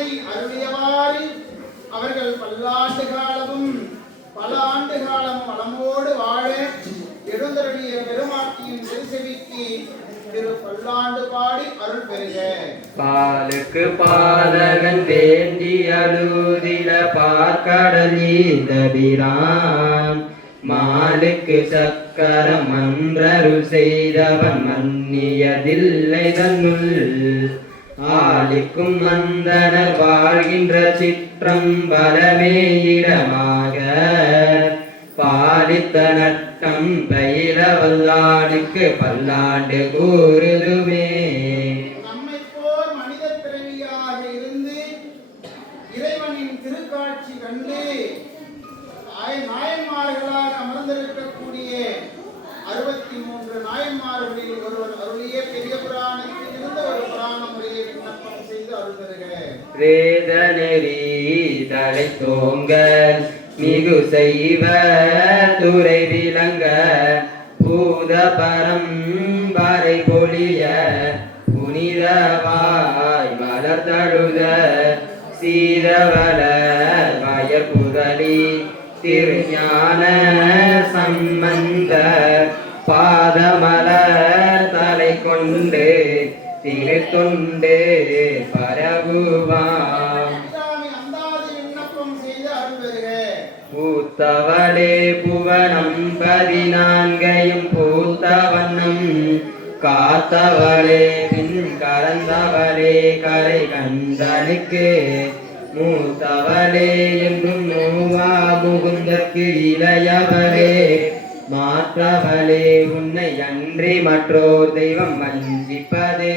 அன்னை அருளியவாறு அவர்கள் பல்லாண்டு காலமும் பல ஆண்டு காலம் வளமோடு வாழ எழுந்தருளிய பெருமாட்டியின் திருச்செவிக்கு திரு பல்லாண்டு பாடி அருள் பெறுக. பாலுக்கு பாலகன் வேண்டி அழுதிட பார்க்கடல் ஈந்தபிரான் மாலுக்கு சக்கரம் மன்றருள் செய்தவன் மன்னியதில்லை தன்னுள் ஆலிக்கும் மந்தனர் வாழ்கின்ற சிற்றம்பலமே இடமாக பாலித்த நட்டம் பயில வல்லானுக்கு பல்லாண்டு கூறுதுமே. நம்மை போர் மனித பிறவியாக இருந்து இறைவனின் திருக்காட்சி கண்டு நாயன்மார்களாக அமர்ந்திருக்கக்கூடிய 63 நாயன்மார்களில் ஒருவர் அருளிய பெரிய புராணத்தில் இருந்த ஒரு புராண முறையை விண்ணப்பம் செய்து அருள்தருக. வேத நெறி தலை தோங்க மிகு செய்வ துறை விளங்க பூத பரம்பரை பொழிய புனிதவாய் மலர்தழுத சீதவள வயற்புதலி திருஞான சம்பந்த பாதமலர் தலை கொண்டு திருத்தொண்டு பரவுவான் பூத்தவளே புவனம் 14 பூத்தவண்ணம் காத்தவளே பின் கலந்தவளே கரை கந்தனுக்கு மூத்தவளே என்றும் நோவா முகுந்தற்கு இளையவளே மாற்றவளே உன்னை அன்றி மற்றோர் தெய்வம் வஞ்சிப்பதே.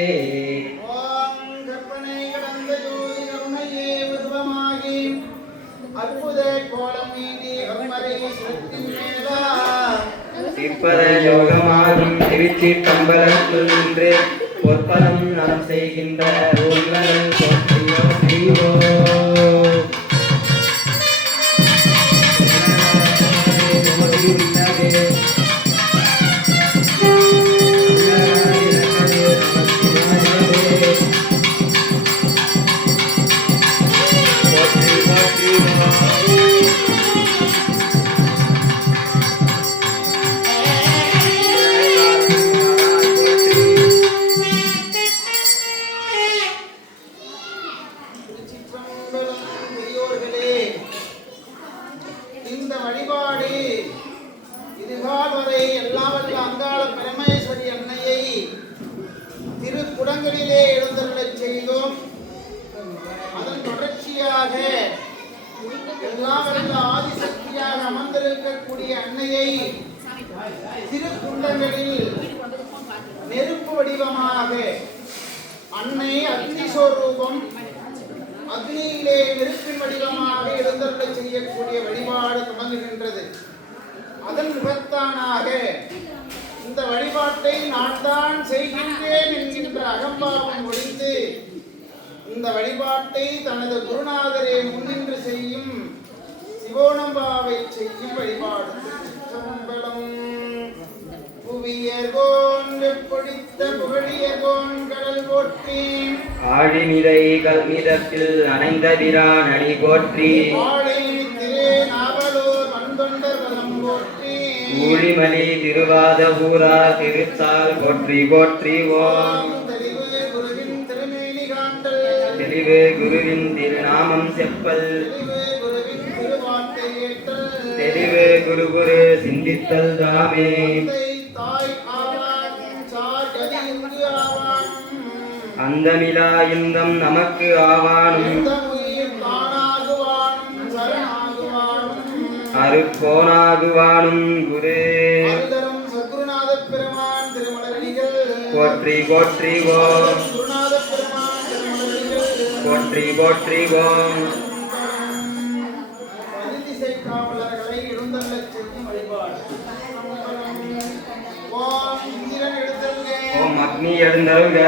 சிற்பத யோகமாகும் திருச்சிற்றம்பலத்துள் நின்று பொற்பலம் நலம் செய்கின்ற உங்கள் போற்றியோ தீவோ. இந்த வழிபாடு இதுகால் வரை எல்லாம் வல்ல அங்காள பரமேஸ்வரி அன்னையை திருக்குடங்களிலே எழுந்தருளச் செய்தோம். அதன் தொடர்ச்சியாக எல்லாம் வல்ல ஆதிசக்தியாக அமர்ந்திருக்கக்கூடிய அன்னையை திருக்குண்டங்களில் நெருப்பு வடிவமாக அன்னை அக்னி சொரூபம் அக்னியிலே நெருப்பின் வடிவமாக எழுந்தருளச் செய்யக்கூடிய வழிபாடு தொடங்குகின்றது. அதன் முகத்தானாக இந்த வழிபாட்டை நான் தான் செய்கின்றேன் என்கின்ற அகம்பாவம் ஒழித்து இந்த வழிபாட்டை தனது குருநாதரை முன்னின்று செய்யும் சிவோனம்பாவை செய்யும் வழிபாடு. சம்பளம் ஆழிமிதை கல்மிதத்தில் அணைந்த பிரான் அடி போற்றி ஊழிமணி திருவாத ஊரா திருத்தால் போற்றி போற்றி ஓம். தெளிவு குருவின் திருநாமம் செப்பல் தெளிவு குரு குரு சிந்தித்தல் தாமே. அந்தமிலா இந்தம் நமக்கு ஆவானும் அருக்கோனாகுவானும் குரு போற்றி போற்றி ஓம் போற்றி போற்றி ஓம். ஓம் அக்னி எழுந்தருக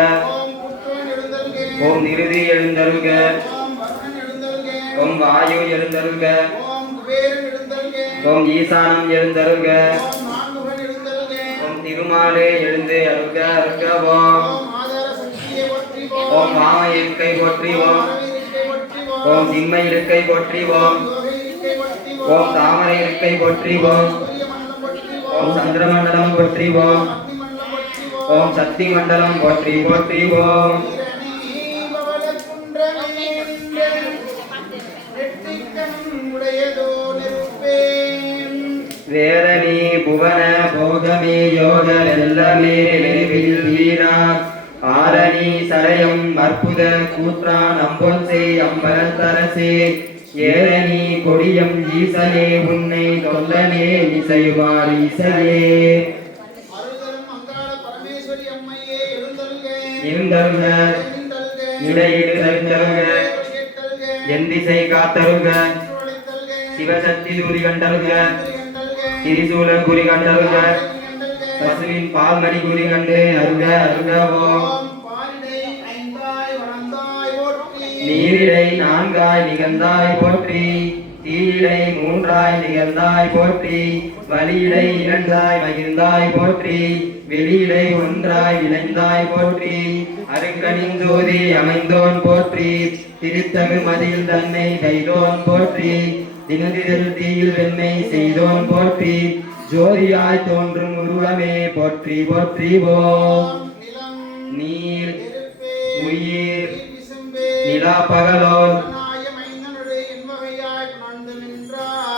ஓம் நிருதி எழுந்தருக ஓம் வாயு எழுந்தருக ஓம் ஈசானம் எழுந்தருக ஓம் திருமாலே எழுந்து அருக அருக ஓம் ஓம் மாம இருக்கை போற்றி ஓம் ஓம் திண்மை இருக்கை போற்றிவோம். ஓம் தாமரை இருக்கை போற்றிவோம். ஓம் சந்திரமண்டலம் போற்றிவோம். ஓம் சக்தி மண்டலம் போற்றி போற்றிவோம். வேரணி புவன போகமே யோக வெல்லமே வீரா ஆரணி சரயம் அற்புத கூற்றா நம்பொன்சே அம்பரத்தரசே ஏரணி கொடியம் ஈசனே உன்னை தொல்லனே இசைவார் இசையே இருந்தருக இடையிடு தருக என் திசை காத்தருக சிவசக்தி தூரி கண்டருக திரிசூல குறி கண்டருக பசுவின் பால்மணி குறி கண்டு அருக அருகவோம். நீரிடை நான்காய் நிகழ்ந்தாய் போற்றி தீயிடை மூன்றாய் நிகழ்ந்தாய் போற்றி வலியிடை இரண்டாய் மகிழ்ந்தாய் போற்றி வெளியிடை ஒன்றாய் விளைந்தாய் போற்றி அருக்கணின் ஜோதி அமைந்தோன் போற்றி திருத்தகு மதியில் தன்னை கைதோன் போற்றி தினதில் தீயில் வெண்ணை செய்தோன் போற்றி ஜோதியாய் தோன்றும் உருவமே போற்றி போற்றிவோம். நீர் உயிர் நிலா பகலோன்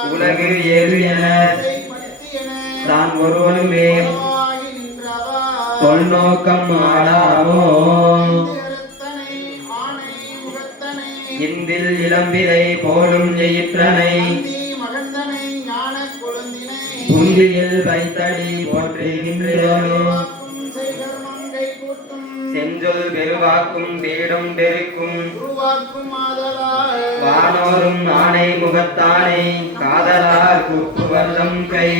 உலகு ஏது என தான் ஒருவனுமே தொல்நோக்கம் ஆடாமோ இந்தில் இளம்பிரை போலும் எயிற்றனை புந்தியில் வைத்தடி போற்றுகின்றோனோ செஞ்சொல் பெருவாக்கும் பேடும் பெருக்கும் வானோரும் ஆணை முகத்தானை காதலார் கூப்புவல்லம் கை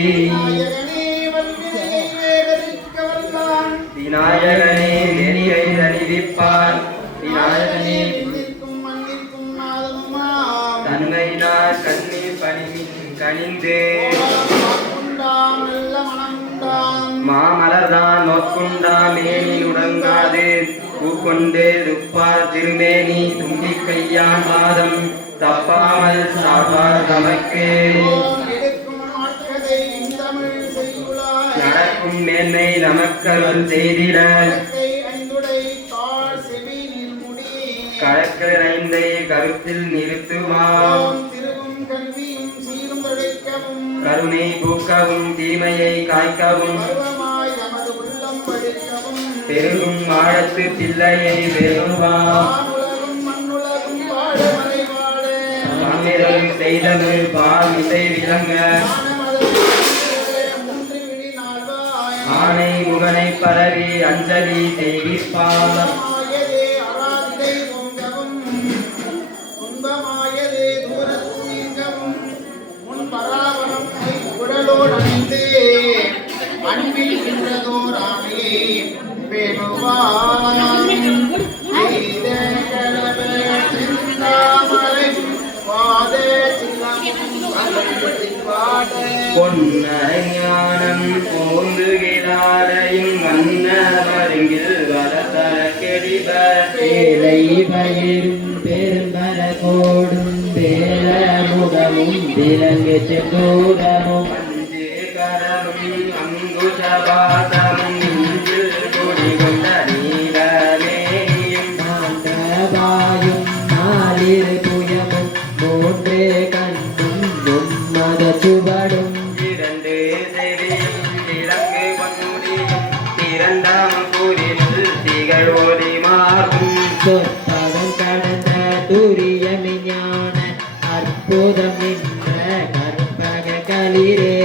விநாயகனே நெறியை அறிவிப்பார் விநாயகனே தன்மையினார் கண்ணீர் பணிவின் கனிந்து மாமலர்தான் நோக்குண்டா மேனில் உடங்காது பூக்கொண்டு துப்பார் திருமேனி தும்பி கையான் பாதம் தப்பாமல் சாப்பார் தமக்கு நடக்கும் மேன்மை நமக்கருள் செய்திட கழக்கல் ஐந்தை கருத்தில் நிறுத்துவாம் கருணை பூக்கவும் தீமையை காய்க்கவும் பெருகும் ஆழத்து பிள்ளையை பெறுவாம் செய்தது பால் இசை விளங்க ஆணை முகனை பரவி அஞ்சலி செய்விப்பார் அன்பில் நின்றதோர் ஆணையை பொன்னஞானம் போந்துகிறாரையும் வண்ணமருங்கில் வரதர கெடிப ஏழை பயிரும் பெரும்பர கோடும் வேல முகமும் விலங்கு செந்தூரமும் கரமும் அங்குசபாசமும் நெஞ்சில் குடிகொண்ட நீலமேனியும் மாண்டபாயும் நாளிரு புயமும் மூன்றே கண்ணும் மும்மத சுவடும் இரண்டு செவியும் இலங்கு பொன்முடியும் திரண்டாம் கூறினுள் திகழ் ஒளி மாறும் சொற்பதம் கடந்த துரியமி ஞான அற்புதம் நின்ற கற்பக களிரே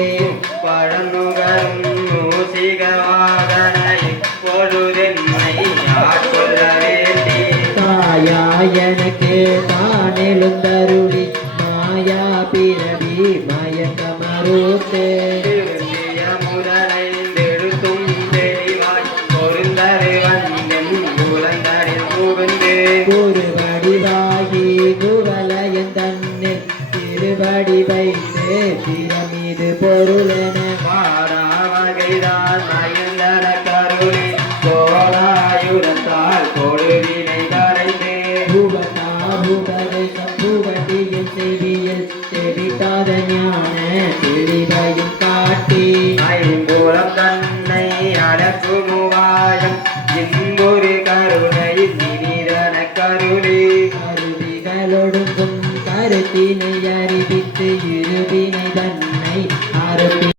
பழநுகரும் மூசிகவாகன இப்பொழுதென்னை ஆட்கொள்ள வேண்டி தாயா எனக்கு தான் எழுந்தருளி மாயா பிறவி மயக்க மறுத்தே திருந்திய முதலைந்தெழுத்தும் தெளிவாய் பொருந்தரு வந்தென் புலந்தரில் புகுந்து ஒரு வடிவாகி குவலயன் தன்னில் திருவடி வைத்து திறமீது பொருளென வாராவகைதான் மயந்தன கருணை கோலாயுரத்தால் பொழுவினை கரைந்து பூவதாபுதரை சம்பூ வினையறிய